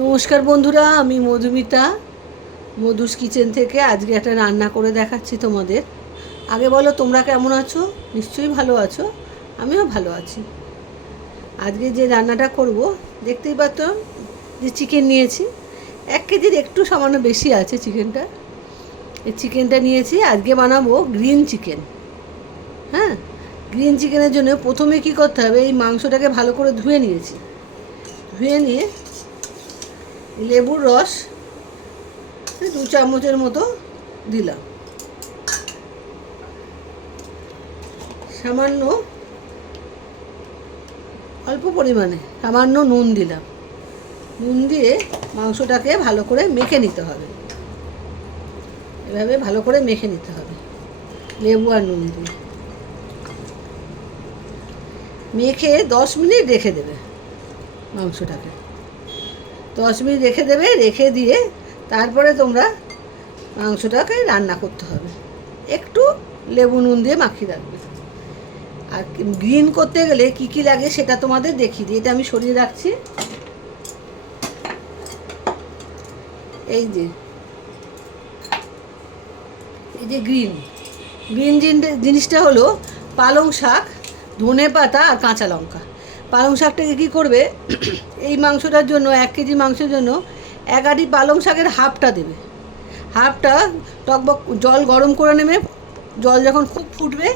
নমস্কার বন্ধুরা, আমি মধুমিতা মধুস কিচেন থেকে আজকে একটা রান্না করে দেখাচ্ছি তোমাদের। আগে বলো তোমরা কেমন আছো? নিশ্চয়ই ভালো আছো, আমিও ভালো আছি। আজকে যে রান্নাটা করব, দেখতেই পাচ্ছ যে চিকেন নিয়েছি। 1 কেজির একটু সামান্য বেশি আছে চিকেনটা। এই চিকেনটা নিয়েছি, আজকে বানাবো গ্রিন চিকেন। হ্যাঁ, গ্রিন চিকেনের জন্য প্রথমে কি করতে হবে, এই মাংসটাকে ভালো করে ধুয়ে নিয়েছি। ধুয়ে নিয়ে লেবুর রস 2 চামচের মতো দিলাম। সামান্য অল্প পরিমাণে সামান্য নুন দিলাম। নুন দিয়ে মাংসটাকে ভালো করে মেখে নিতে হবে। এভাবে ভালো করে মেখে নিতে হবে লেবু আর নুন দিয়ে। মেখে 10 মিনিট রেখে দেবে মাংসটাকে। 10 মিনিট রেখে দেবে। রেখে দিয়ে তারপরে তোমরা মাংসটাকে রান্না করতে হবে। একটু লেবু নুন দিয়ে মাখিয়ে রাখবে। আর গ্রিন করতে গেলে কি কি লাগে সেটা তোমাদের দেখিয়ে দিই। এটা আমি সরিয়ে রাখছি। এই যে গ্রিন গ্রিন জিনিসটা হলো পালং শাক, ধনে পাতা আর কাঁচা লঙ্কা। পালং শাকটাকে কী করবে, এই মাংসটার জন্য 1 কেজি মাংসের জন্য 1 আটি পালং শাকের হাফটা দেবে। হাফটা টকবক জল গরম করে নেবে। জল যখন খুব ফুটবে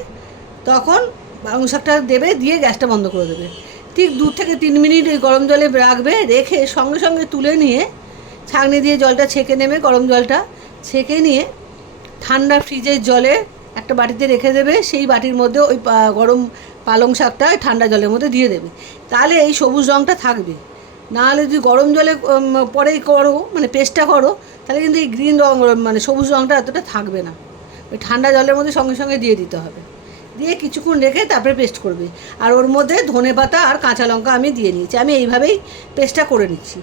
তখন পালং শাকটা দেবে, দিয়ে গ্যাসটা বন্ধ করে দেবে। ঠিক 2 থেকে 3 মিনিট ওই গরম জলে রাখবে। রেখে সঙ্গে সঙ্গে তুলে নিয়ে ছাঁকনি দিয়ে জলটা ছেঁকে নেবে। গরম জলটা ছেঁকে নিয়ে ঠান্ডা ফ্রিজের জলে একটা বাটিতে রেখে দেবে। সেই বাটির মধ্যে ওই গরম পালং শাকটা ঠান্ডা জলের মধ্যে দিয়ে দেবে। তাহলে এই সবুজ রঙটা থাকবে। নাহলে যদি গরম জলে পরেই করো, মানে পেস্টটা করো, তাহলে কিন্তু এই গ্রিন রঙ মানে সবুজ রঙটা এতটা থাকবে না। ওই ঠান্ডা জলের মধ্যে সঙ্গে সঙ্গে দিয়ে দিতে হবে। দিয়ে কিছুক্ষণ রেখে তারপরে পেস্ট করবে। আর ওর মধ্যে ধনে পাতা আর কাঁচা লঙ্কা আমি দিয়ে নিয়েছি। আমি এইভাবেই পেস্টটা করে নিচ্ছি।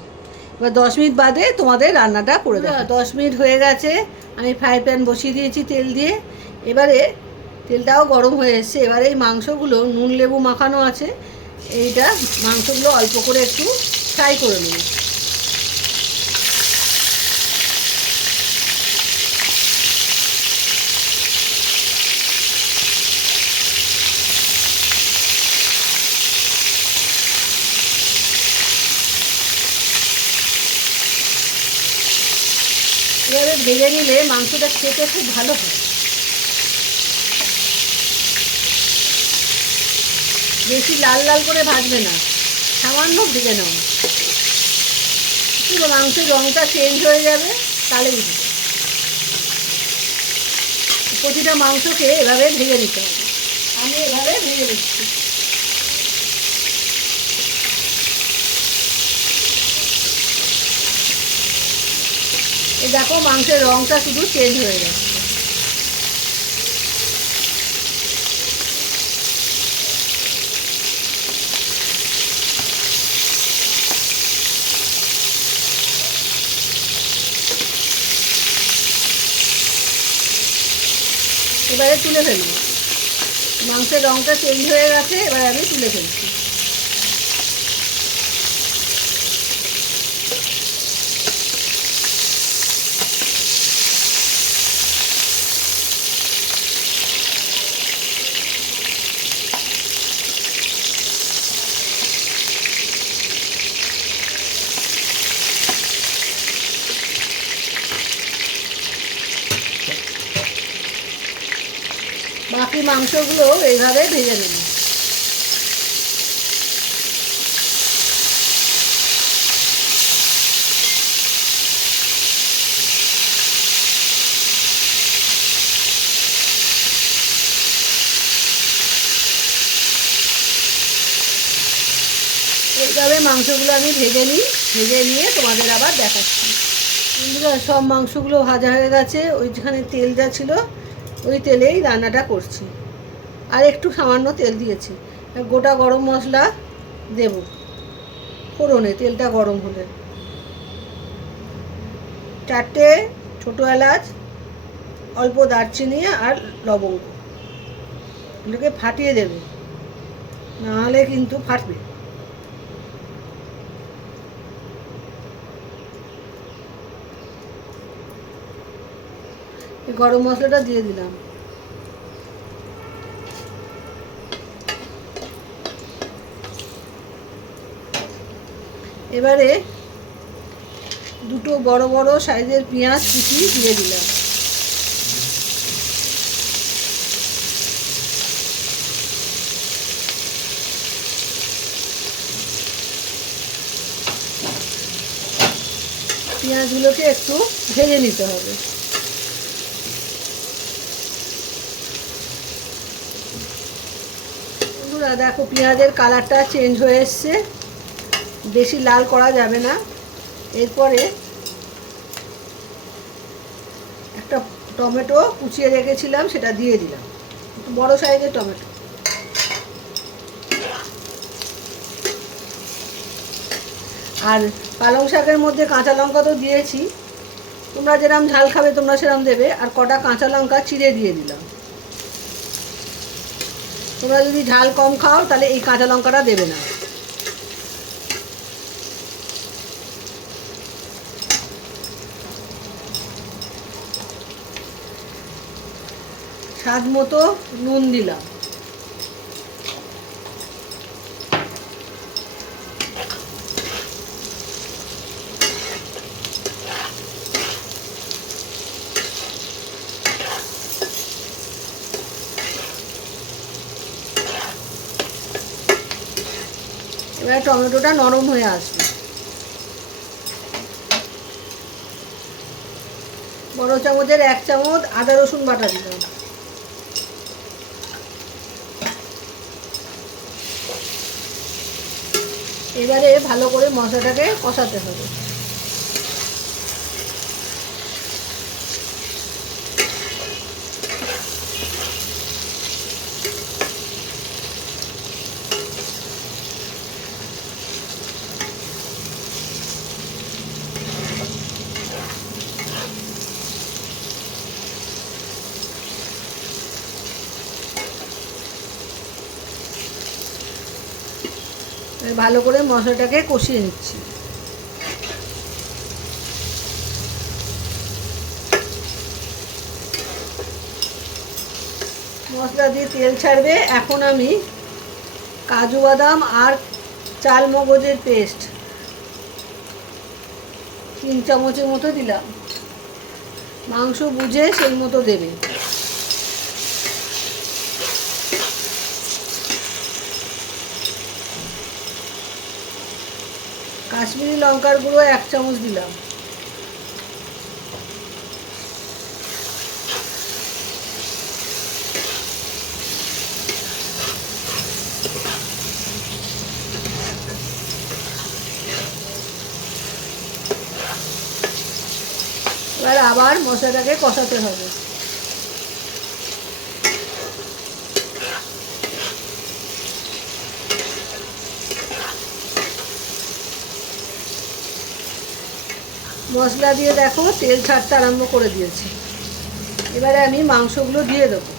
এবার 10 মিনিট বাদে তোমাদের রান্নাটা করে দেবো। 10 মিনিট হয়ে গেছে। আমি ফ্রাই প্যান বসিয়ে দিয়েছি তেল দিয়ে। এবারে তেলটাও গরম হয়ে এসছে। এবারে এই মাংসগুলো নুন লেবু মাখানো আছে, এইটা মাংসগুলো অল্প করে একটু ফ্রাই করে নেব। এবারে ভেজে নিলে মাংসটা খেতে খুব ভালো হয়। বেশি লাল লাল করে ভাজবে না, সামান্য ভেজে নাও। পুরো মাংসের রঙটা চেঞ্জ হয়ে যাবে, তাহলেই হবে। প্রতিটা মাংসকে এভাবে ভেজে নিতে হবে। আমি এভাবে ভেজে দিচ্ছি। এই দেখো মাংসের রঙটা শুধু চেঞ্জ হয়ে যাচ্ছে। এবারে তুলে ফেলবো। মাংসের রঙটা চেঞ্জ হয়ে গেছে, এবার আমি তুলে ফেলছি। বাকি মাংসগুলো এইভাবে ভেজে নেব। এইভাবে মাংসগুলো আমি ভেজে নিই। ভেজে নিয়ে তোমাদের আবার দেখাচ্ছি। বন্ধুরা, সব মাংসগুলো ভাজা হয়ে গেছে। ওই যেখানে তেল যা ছিল ওই তেলেই রান্নাটা করছি। আর একটু সামান্য তেল দিয়েছি। গোটা গরম মশলা দেব ফোড়নে, তেলটা গরম হলে 4টে ছোটো এলাচ, অল্প দারচিনি আর লবঙ্গ, এগুলোকে ফাটিয়ে দেবে, নাহলে কিন্তু ফাটবে। গরম মশলাটা দিয়ে দিলাম। এবারে দুটো বড় বড় সাইজের পেঁয়াজ কুচি দিয়ে দিলাম। পেঁয়াজগুলোকে একটু ভেজে নিতে হবে। বন্ধুরা দেখো পেঁয়াজের কালারটা চেঞ্জ হয়ে এসছে, বেশি লাল করা যাবে না। এরপরে একটা টমেটো কুচিয়ে রেখেছিলাম সেটা দিয়ে দিলাম, একটু বড় সাইজের টমেটো। আর পালং শাকের মধ্যে কাঁচা লঙ্কা তো দিয়েছি, তোমরা যেরকম ঝাল খাবে তোমরা সেরকম দেবে। আর কটা কাঁচা লঙ্কা চিড়ে দিয়ে দিলাম। তোমরা যদি ঝাল কম খাও তাহলে এই কাঁচা লঙ্কাটা দেবে না। স্বাদ মতো নুন দিলাম। এবার টমেটোটা নরম হয়ে আসবে। বড় চামচের 1 চামচ আদা রসুন বাটা দিলাম। এবারে ভালো করে মশলাটাকে কষাতে হবে। ভালো করে মশলাটাকে কষিয়ে নিচ্ছি। মশলা দিয়ে তেল ছাড়বে। এখন আমি কাজু বাদাম আর চাল মগজের পেস্ট 3 চামচের মতো দিলাম। মাংস বুঝে সেই মতো দেবে। কাশ্মীরি লঙ্কার গুঁড়ো 1 চামচ দিলাম। এবার আবার মশলাটাকে কষাতে হবে। মশলা দিয়ে দেখো তেল ছাড়তে আরম্ভ করে দিয়েছে। এবারে আমি মাংসগুলো দিয়ে দেবো।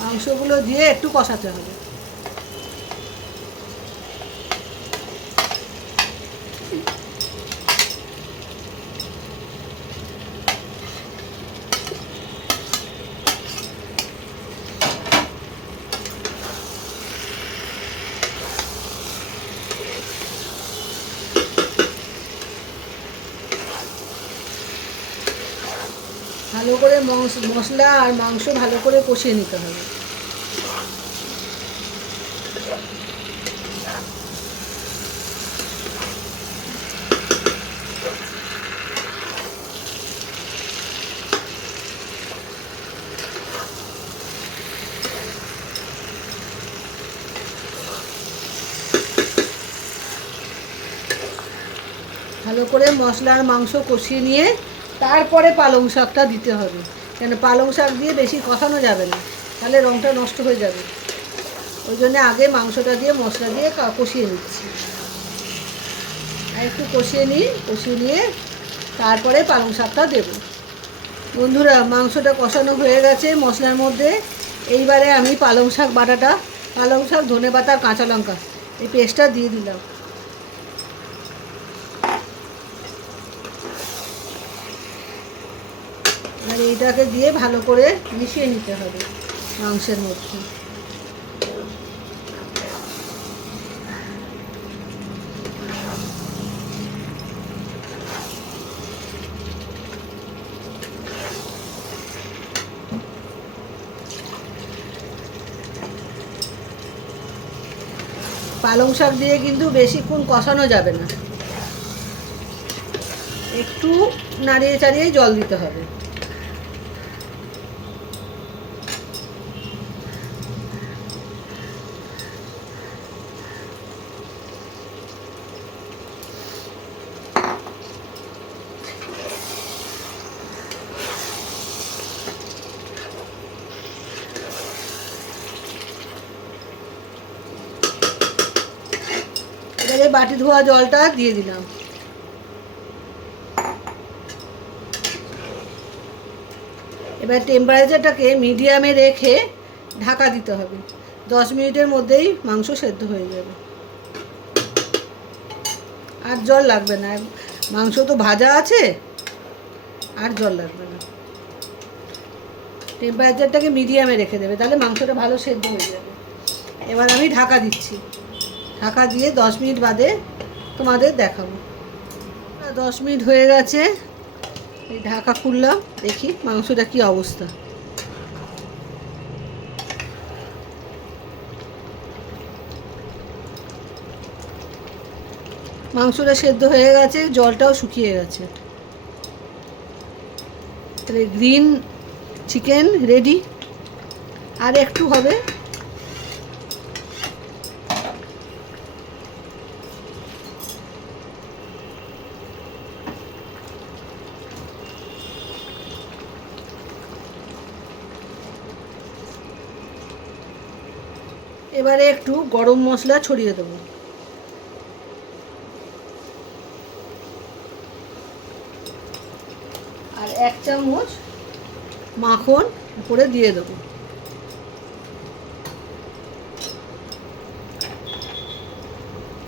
মাংসগুলো দিয়ে একটু কষাতে হবে। ভালো করে মশলা আর মাংস ভালো করে কষিয়ে নিতে হবে। ভালো করে মশলা আর মাংস কষিয়ে নিয়ে তারপরে পালং শাকটা দিতে হবে। কেন পালং শাক দিয়ে বেশি কষানো যাবে না, তাহলে রঙটা নষ্ট হয়ে যাবে। ওই জন্য আগে মাংসটা দিয়ে মশলা দিয়ে কষিয়ে নিচ্ছি। আর একটু কষিয়ে নিয়ে তারপরে পালং শাকটা দেব। বন্ধুরা মাংসটা কষানো হয়ে গেছে মশলার মধ্যে। এইবারে আমি পালং শাক বাটাটা, পালং শাক, ধনেপাতা, কাঁচা লঙ্কা এই পেস্টটা দিয়ে দিলাম। আর এইটাকে দিয়ে ভালো করে মিশিয়ে নিতে হবে মাংসের মধ্যে। পালং শাক দিয়ে কিন্তু বেশিক্ষণ কষানো যাবে না, একটু নাড়িয়ে চাড়িয়ে জল দিতে হবে। এবারে বাটি ধোয়া জলটা দিয়ে দিলাম। এবার টেম্পারেচারটাকে মিডিয়ামে রেখে ঢাকা দিতে হবে। 10 মিনিটের মধ্যেই মাংস সেদ্ধ হয়ে যাবে। আর জল লাগবে না, মাংস তো ভাজা আছে, আর জল লাগবে না। টেম্পারেচারটাকে মিডিয়ামে রেখে দেবে, তাহলে মাংসটা ভালো সেদ্ধ হয়ে যাবে। এবার আমি ঢাকা দিচ্ছি, ঢাকা দিয়ে 10 মিনিট বাদে তোমাদের দেখাবো। 10 মিনিট হয়ে গেছে, এই ঢাকা খুললাম, দেখি মাংসটা কি অবস্থা। মাংসটা সেদ্ধ হয়ে গেছে, জলটাও শুকিয়ে গেছে। তাহলে গ্রিন চিকেন রেডি। আর একটু হবে। এবারে একটু গরম মশলা ছড়িয়ে দেবো। আর 1 চামচ মাখন উপরে দিয়ে দেবো।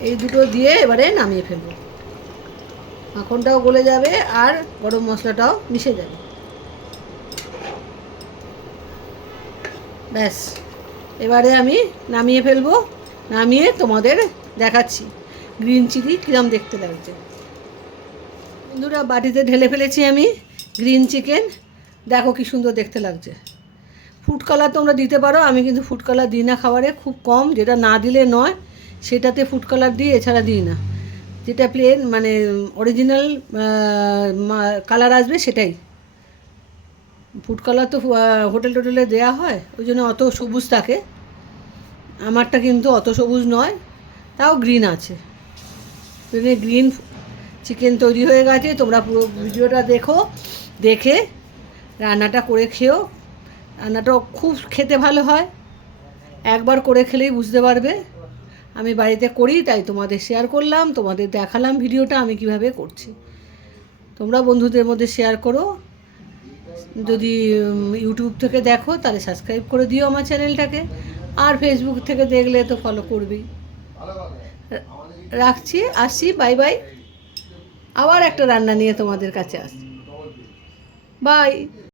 এই দুটো দিয়ে এবারে নামিয়ে ফেলবো। মাখনটাও গলে যাবে আর গরম মশলাটাও মিশে যাবে। ব্যাস, এবারে আমি নামিয়ে ফেলবো। নামিয়ে তোমাদের দেখাচ্ছি গ্রিন চিলি কিরম দেখতে লাগছে। বন্ধুরা, বাটিতে ঢেলে ফেলেছি আমি গ্রিন চিকেন। দেখো কি সুন্দর দেখতে লাগছে। ফুড কালার তোমরা দিতে পারো, আমি কিন্তু ফুড কালার দিই না খাবারে, খুব কম। যেটা না দিলে নয় সেটাতে ফুড কালার দিই, এছাড়া দিই না। যেটা প্লেন মানে অরিজিনাল কালার আসবে সেটাই। ফুড কালার তো হোটেল টোটেলে দেওয়া হয়, ওই জন্য অত সবুজ থাকে। আমারটা কিন্তু অত সবুজ নয়, তাও গ্রিন আছে। গ্রিন চিকেন তৈরি হয়ে গেছে। তোমরা পুরো ভিডিওটা দেখো, দেখে রান্নাটা করে খেও। রান্নাটা খুব খেতে ভালো হয়, একবার করে খেলেই বুঝতে পারবে। আমি বাড়িতে করি, তাই তোমাদের শেয়ার করলাম, তোমাদের দেখালাম ভিডিওটা আমি কিভাবে করছি। তোমরা বন্ধুদের মধ্যে শেয়ার করো। যদি ইউটিউব থেকে দেখো তাহলে সাবস্ক্রাইব করে দিও আমার চ্যানেলটাকে, আর ফেসবুক থেকে দেখলে তো ফলো করবেই। রাখছি, আসছি, বাই বাই। আবার একটা রান্না নিয়ে তোমাদের কাছে আসছি, বাই।